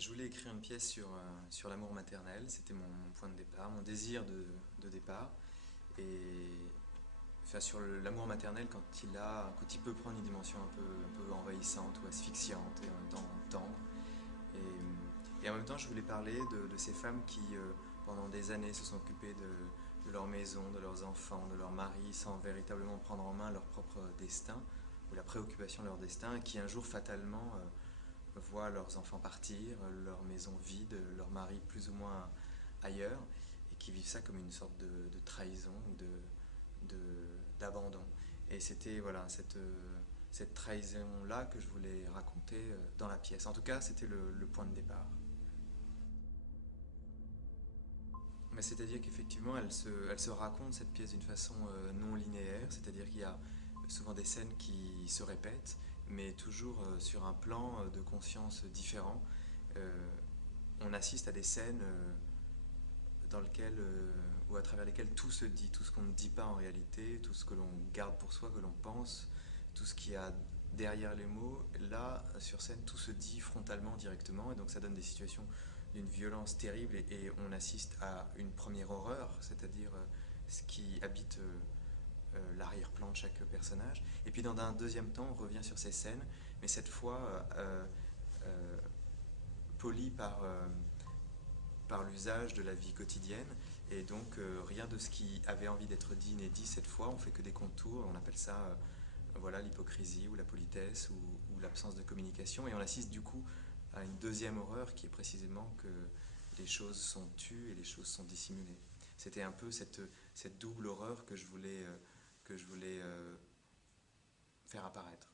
Je voulais écrire une pièce sur l'amour maternel, c'était mon point de départ, mon désir de départ. Et enfin, sur l'amour maternel quand il peut prendre une dimension un peu envahissante ou asphyxiante et en même temps tendre. Et en même temps, je voulais parler de ces femmes qui, pendant des années, se sont occupées de leur maison, de leurs enfants, de leur mari, sans véritablement prendre en main leur propre destin ou la préoccupation de leur destin, et qui un jour fatalement voient leurs enfants partir, leur maison vide, leur mari plus ou moins ailleurs, et qui vivent ça comme une sorte de trahison ou d'abandon. Et c'était voilà, cette trahison-là que je voulais raconter dans la pièce. En tout cas, c'était le point de départ. Mais c'est-à-dire qu'effectivement, elle se raconte cette pièce d'une façon non linéaire, c'est-à-dire qu'il y a souvent des scènes qui se répètent, mais toujours sur un plan de conscience différent. Euh, on assiste à des scènes dans lequel, ou à travers lesquelles tout se dit, tout ce qu'on ne dit pas en réalité, tout ce que l'on garde pour soi, que l'on pense, tout ce qu'il y a derrière les mots. Là, sur scène, tout se dit frontalement, directement, et donc ça donne des situations d'une violence terrible, et on assiste à une première horreur, c'est-à-dire ce qui habite l'arrière-plan de chaque personnage. Et puis dans un deuxième temps, on revient sur ces scènes, mais cette fois euh, poli par l'usage de la vie quotidienne. Et donc rien de ce qui avait envie d'être dit n'est dit cette fois. On fait que des contours. On appelle ça voilà, l'hypocrisie ou la politesse ou l'absence de communication. Et on assiste du coup à une deuxième horreur qui est précisément que les choses sont tues et les choses sont dissimulées. C'était un peu cette double horreur que je voulais faire apparaître.